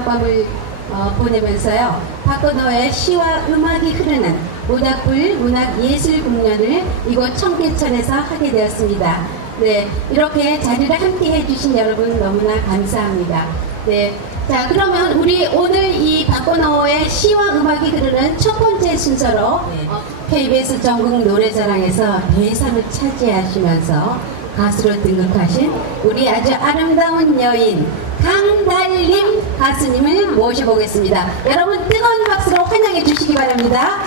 음악밤을 보내면서요. 박건호의 시와 음악이 흐르는 모닥불 문학예술 공연을 이곳 청계천에서 하게 되었습니다. 네, 이렇게 자리를 함께 해주신 여러분 너무나 감사합니다. 네, 자 그러면 우리 오늘 이 박건호의 시와 음악이 흐르는 첫 번째 순서로 KBS 전국 노래자랑에서 대상을 차지하시면서 가수로 등극하신 우리 아주 아름다운 여인 강달림 가수님을 모셔보겠습니다. 여러분 뜨거운 박수로 환영해 주시기 바랍니다.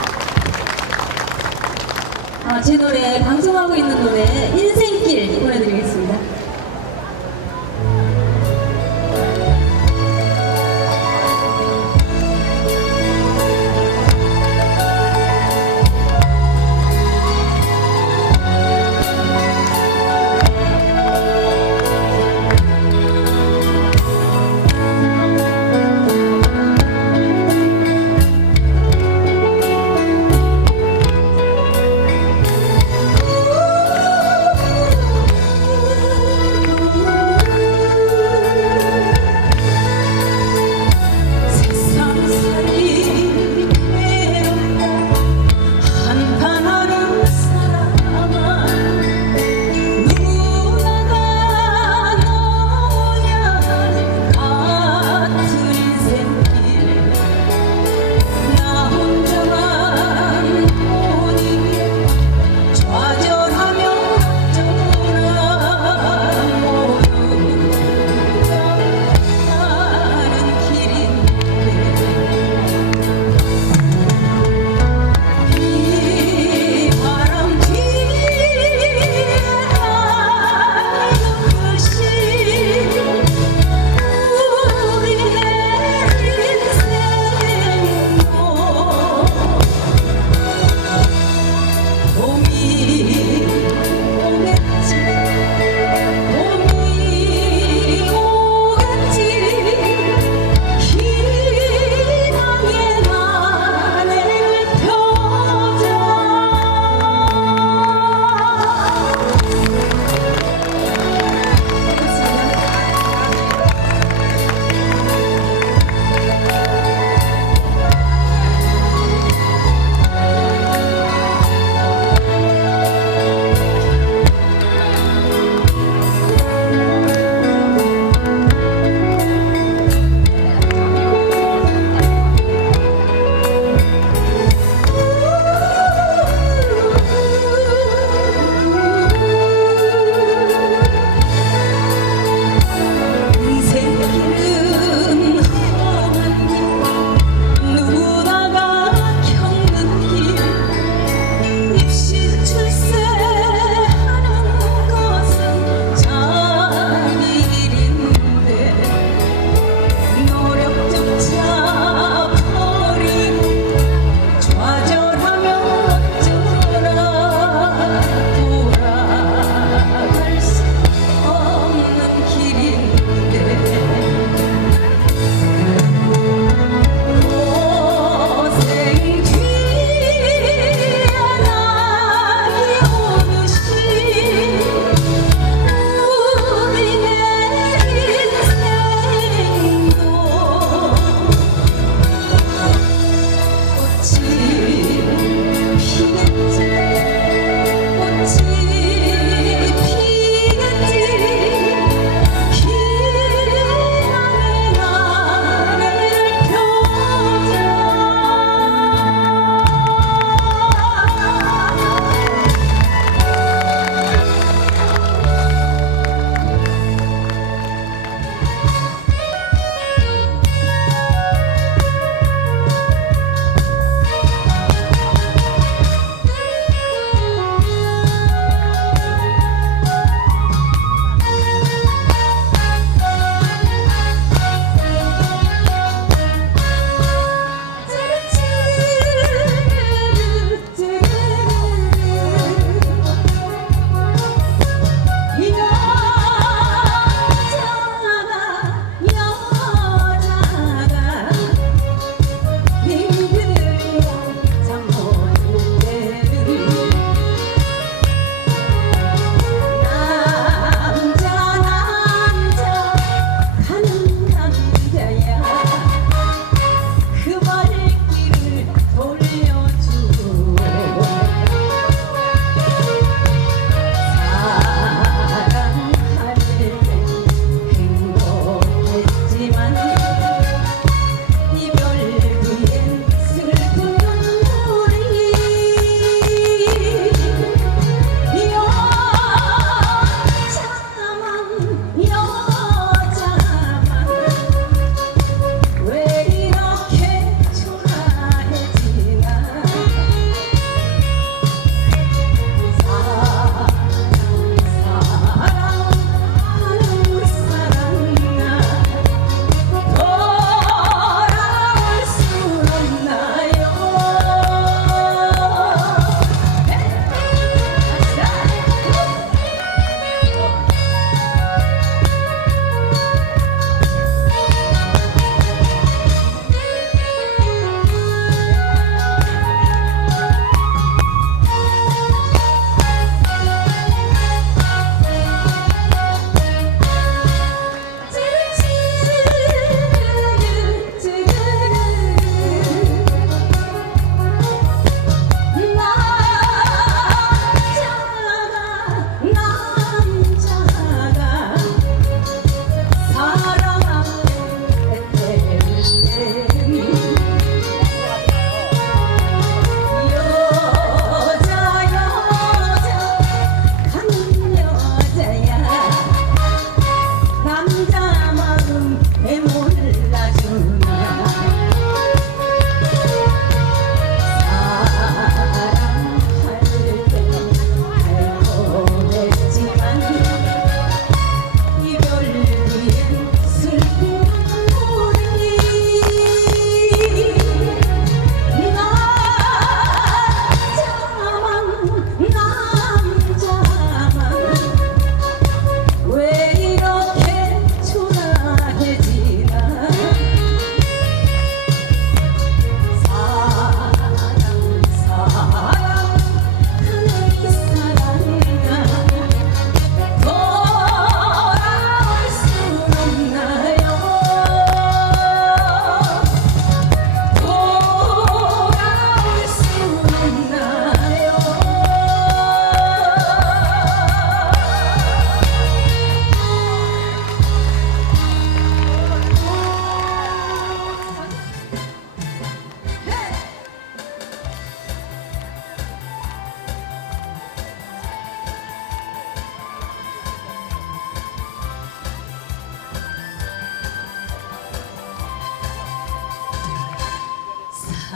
제 노래, 방송하고 있는 노래 인생길 보내드리겠습니다.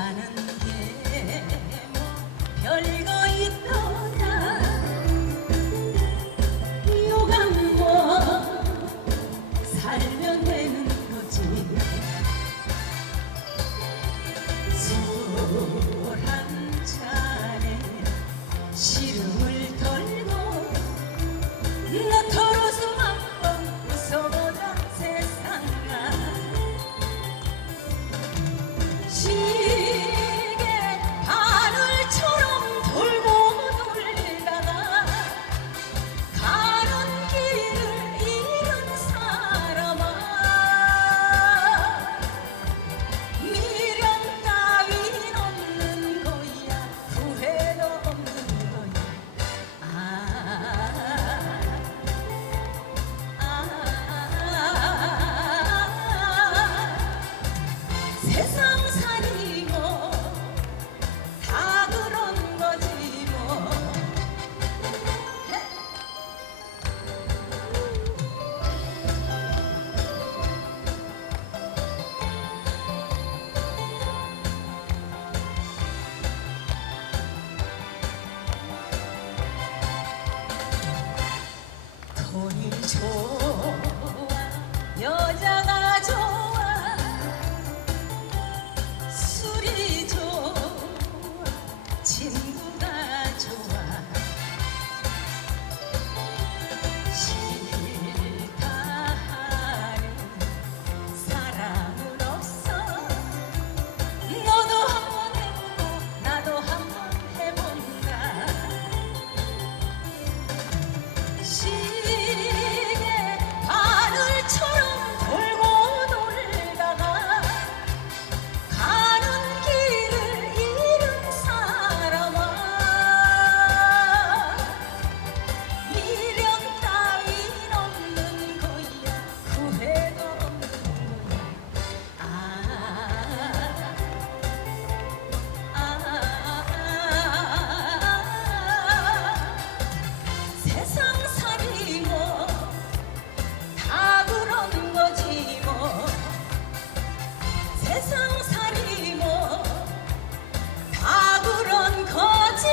사는 게 뭐 별거 있더라 요강 뭐 살면 되는 거지 술 한 잔에 시름을 털고 너털어서 한번 웃어보자 세상아 시계 바늘처럼 돌고 돌다가 가는 길을 잃은 사람아 미련 따윈 없는 거야 후회도 없는 거야 세상살이 뭐 다 그런 거지 뭐 돈이 좋아 여자가 좋아 술이 좋아 친구가 좋아 싫다 하는 사람은 없어 너도 한번 해보고 나도 한번 해본다 시계 바늘처럼 돌고 돌다가 가는 길을 잃은 사람아 미련 따윈 없는 거야 후회도 없는 거야 세상살이 뭐 다 그런 거지 뭐 세상살이 뭐 다 그런 거지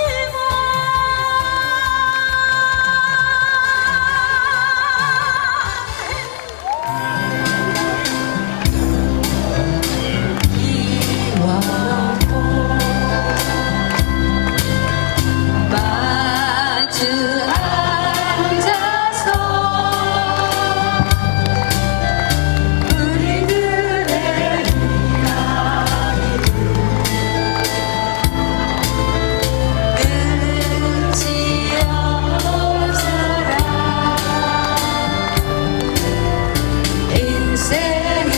마주 앉아서 우리들의 끝이 없어라 인생은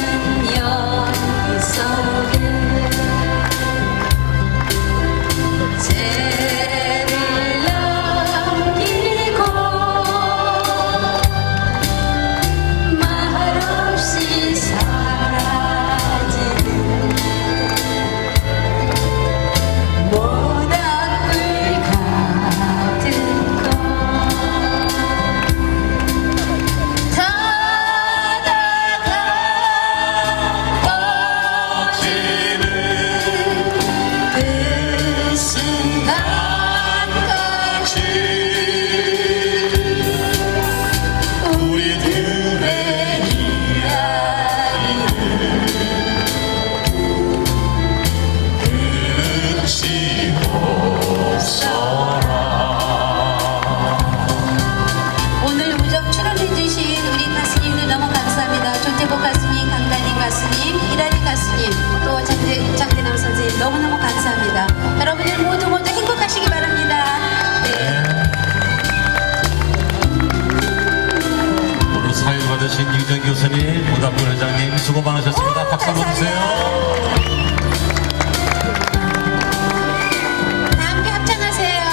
연기 속에 죄를 남기고 말없이 사라지는 모닥불 같은 것 타다가 꺼지는 그 순간까지 우리들의 이야기는 끝이 없어라 오늘 무적 출연해주신 우리 가수님들 너무 감사합니다. 조태복 가수님, 강다님 가수님, 이라리 가수님, 또 장대남 선생님 너무너무 감사합니다. 여러분들 모두 행복하시기 바랍니다. 네. 오늘 사회 받으신 유정 교수님, 오답부 회장님 수고 많으셨습니다. 박수 한번 주세요. 다 함께 합창하세요.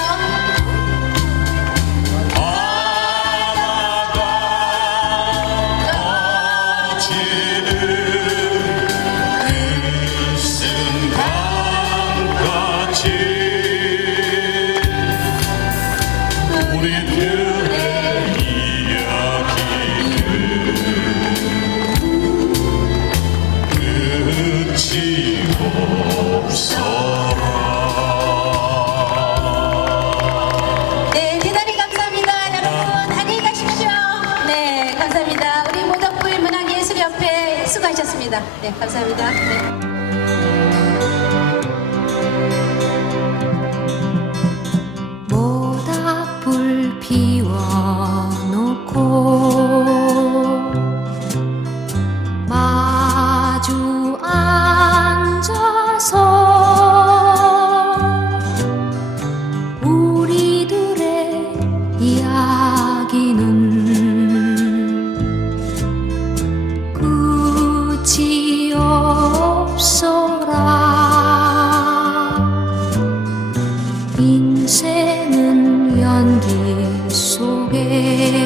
꺼지는 그 순간까지 우리들의 이야기는 끝이 없어 하겠습니다. 네, 감사합니다. 네. 모닥불 피워놓고 마주 앉아서 우리들의 이야기는 끝이 없어라. 인생은 연기 속에